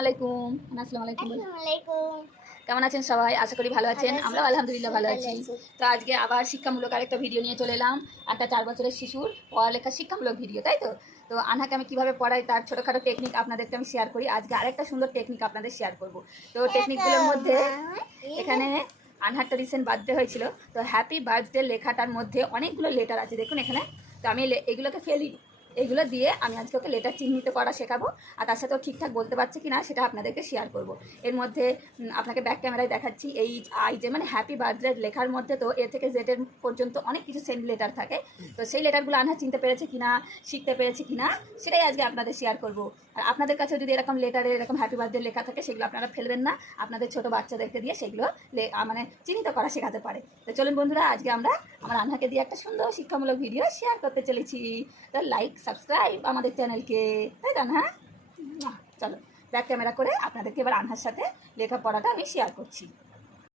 আলাইকুম আসসালামু আলাইকুম কেমন আছেন সবাই? আশা করি ভালো আছেন। আমরা আলহামদুলিল্লাহ ভালো আছি। তো আজকে আবার শিক্ষামূলক আরেকটা ভিডিও নিয়ে চলে এলাম। একটা চার বছরের শিশুর পড়ালেখা শিক্ষামূলক ভিডিও তাই তো? তো আনহাকে আমি কীভাবে পড়াই তার ছোটোখাটো টেকনিক আপনাদেরকে আমি শেয়ার করি। আজকে আরেকটা সুন্দর টেকনিক আপনাদের শেয়ার করব। তো টেকনিকগুলোর মধ্যে এখানে আনহারটা রিসেন্ট বার্থডে হয়েছিল। তো হ্যাপি বার্থডে লেখাটার মধ্যে অনেকগুলো লেটার আছে। দেখুন এখানে। তো আমি এগুলোকে ফেলি। এগুলো দিয়ে আমি আজকে ওকে লেটার চিহ্নিত করা শেখাবো, আর তার সাথে ও ঠিকঠাক বলতে পারছে কি না সেটা আপনাদেরকে শেয়ার করব। এর মধ্যে আপনাকে ব্যাক ক্যামেরায় দেখাচ্ছি, এই আই যে মানে হ্যাপি বার্থডে লেখার মধ্যে তো এ থেকে জেডের পর্যন্ত অনেক কিছু সেন্ড লেটার থাকে। তো সেই লেটারগুলো আনহা চিনতে পেরেছে কিনা, শিখতে পেরেছে কিনা, সেটাই আজকে আপনাদের শেয়ার করব। আর আপনাদের কাছে যদি এরকম লেটারে এরকম হ্যাপি বার্থডে লেখা থাকে, সেগুলো আপনারা ফেলবেন না। আপনাদের ছোট বাচ্চাদেরকে দিয়ে সেগুলো মানে চিহ্নিত করা শেখাতে পারে। তো চলুন বন্ধুরা, আজকে আমরা আমার আনহাকে দিয়ে একটা সুন্দর শিক্ষামূলক ভিডিও শেয়ার করতে চলেছি। তো লাইক সাবস্ক্রাইব আমাদের চ্যানেলকে তাই না চলো ব্যাক ক্যামেরা করে আপনাদেরকে এবার আনহার সাথে লেখাপড়াটা আমি শেয়ার করছি।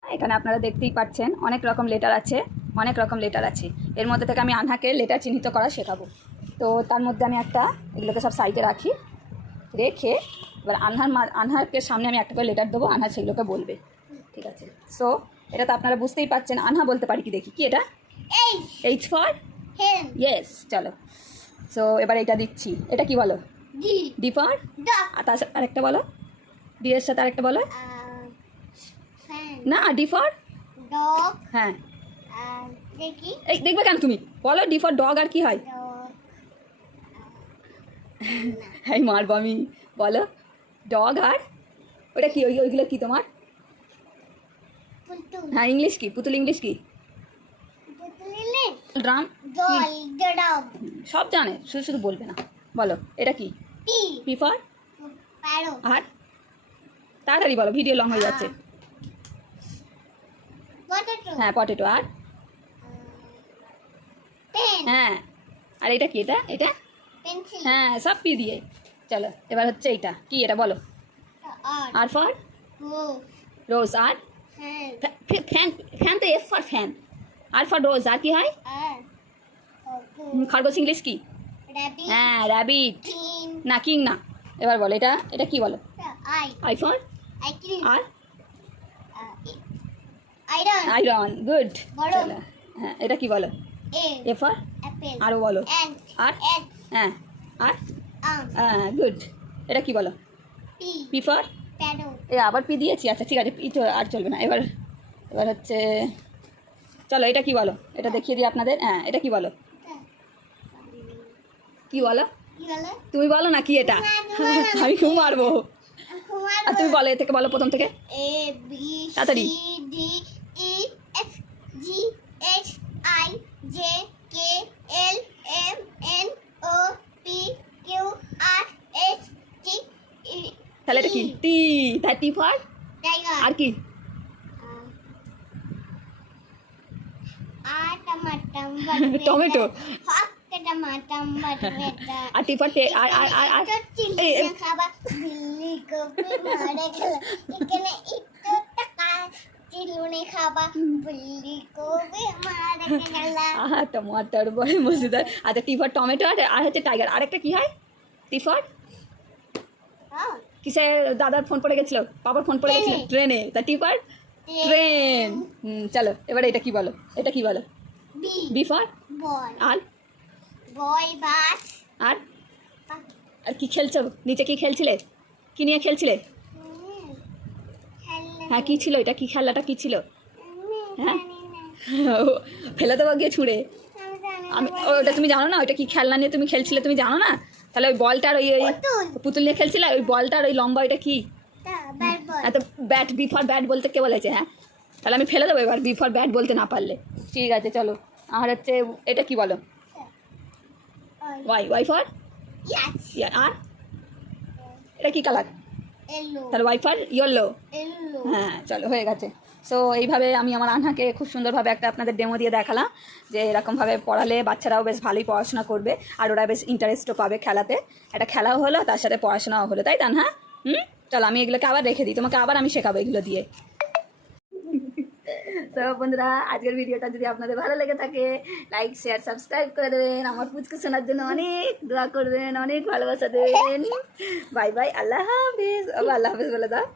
এখানে আপনারা দেখতেই পাচ্ছেন অনেক রকম লেটার আছে অনেক রকম লেটার আছে। এর মধ্যে থেকে আমি আনহাকে লেটার চিহ্নিত করা শেখাবো। তো তার মধ্যে আমি একটা এগুলোকে সব সাইডে রাখি রেখে এবার আনহার মা- আনহারকে সামনে আমি একটা করে লেটার দেবো আনহার সেগুলোকে বলবে। ঠিক আছে? সো এটা তো আপনারা বুঝতেই পারছেন আনহা বলতে পারি কি দেখি? কি এটা? এই এইচ ফর ইয়েস চলো। সো এবার এটা দিচ্ছি। এটা কি বলো? ডি ফর আর তার সাথে আরেকটা বলো। ডি এর সাথে আরেকটা বলো। না ডি ফর ডগ হ্যাঁ। এই দেখবে কেন তুমি? বলো ডি ফর ডগ আর কি হয়? হ্যাঁ মারবো আমি। বলো ডগ আর? ওটা কি ওইগুলো কি তোমার? হ্যাঁ ইংলিশ কি? পুতুল ইংলিশ কি? ড্রাম সব জানে শুধু শুধু বলবে না। বলো এটা কি? পি। ফর? আর? তাড়াতাড়ি বলো ভিডিও লং হয়ে যাচ্ছে। হ্যাঁ পটেটো আর? হ্যাঁ। আর এটা কি এটা? এটা? হ্যাঁ সব পি দিয়ে। চলো এবার হচ্ছে এইটা। কি এটা বলো। আর। ফর? রোজ। আর? হ্যাঁ। ফ্যা- ফ্যা- ফ্যান ফ্যান তো F for fan R for rose আর কি হয়? খরগোশ ইংলিশ কি? হ্যাঁ র্যাবিট না কিং না। এবার বলো এটা এটা কি বলো? I I for R? Iron good. হ্যাঁ এটা কি বলো? এ ফর আরও বলো। আর? হ্যাঁ। আর? হ্যাঁ গুড এটা কি বলো? পি পি ফর এ আবার পি দিয়েছি। আচ্ছা ঠিক আছে পি তো আর চলবে না। এবার এবার হচ্ছে চলো এটা কি বলো? এটা দেখিয়ে দিই আপনাদের। হ্যাঁ এটা কি বলো? কি বলো? তুমি বলো না কি এটা। আমি খুব মারবো। আর তুমি বলো এ থেকে বলো প্রথম থেকে। তাড়াতাড়ি। C D E F G H I J K L M N O P Q R S T E তাহলে এটা কি? টি তাই টি ফর আর কি আর টমাটম tomato. Haque টমাটম বটমেটা R T for টে আর আর আর আর চিলি এই, এই, খাবা বিল্লি কপি মারে গেল এখানে একটু টাকা চিলুনি খাবা বিল্লি কপি মারে গেল আহা টমাটার বলে মজুদার আচ্ছা টি ফর টমেটো আর আর হচ্ছে টাইগার আরেকটা কি হয় টি ফর কিসে দাদার ফোন পড়ে গেছিল বাবার ফোন পড়ে গেছিল ট্রেনে তা টি ফর ট্রেন হুম চলো এবারে এটা কি বলো? এটা কি বলো? বি ফর বল আর? বয় বাস আর? আর কি খেলছো? নিচে কি খেলছিলে? কি নিয়ে খেলছিলে? হ্যাঁ কি ছিল এটা? কি খেলাটা কি ছিল? হ্যাঁ? ও, ফেলে দেবো গিয়ে ছুঁড়ে। আমি ওটা তুমি জানো না? ওইটা কি খেলনা নিয়ে তুমি খেলছিলে তুমি জানো না? তাহলে ওই বলটার ওই ওই পুতুল নিয়ে খেলছিলে? ওই বলটার ওই লম্বা ওইটা কি? এত ব্যাট বি ফর ব্যাট বলতে কে বলেছে হ্যাঁ? তাহলে আমি ফেলে দেবো এবার বি ফর ব্যাট বলতে না পারলে। ঠিক আছে চলো। আর হচ্ছে এটা কি বলো? ওয়াই ওয়াই ফর আর? এটা কি কালার তাহলে ওয়াই ফর ইয়েলো হ্যাঁ চলো হয়ে গেছে। সো এইভাবে আমি আমার আনহাকে খুব সুন্দরভাবে একটা আপনাদের ডেমো দিয়ে দেখালাম যে এরকমভাবে পড়ালে বাচ্চারাও বেশ ভালোই পড়াশোনা করবে আর ওরা বেশ ইন্টারেস্টও পাবে খেলাতে। একটা খেলাও হলো তার সাথে পড়াশোনাও হলো তাই তান হ্যাঁ হুম? চলো আমি এগুলোকে আবার রেখে দিই তোমাকে আবার আমি শেখাবো এগুলো দিয়ে। তো বন্ধুরা আজকের ভিডিওটা যদি আপনাদের ভালো লেগে থাকে লাইক শেয়ার সাবস্ক্রাইব করে দেবেন আমার পুচকে শোনার জন্য অনেক দোয়া করবেন অনেক ভালোবাসা দেবেন। বাই বাই আল্লাহ হাফিজ। ও আল্লাহ হাফিজ বলে দাও।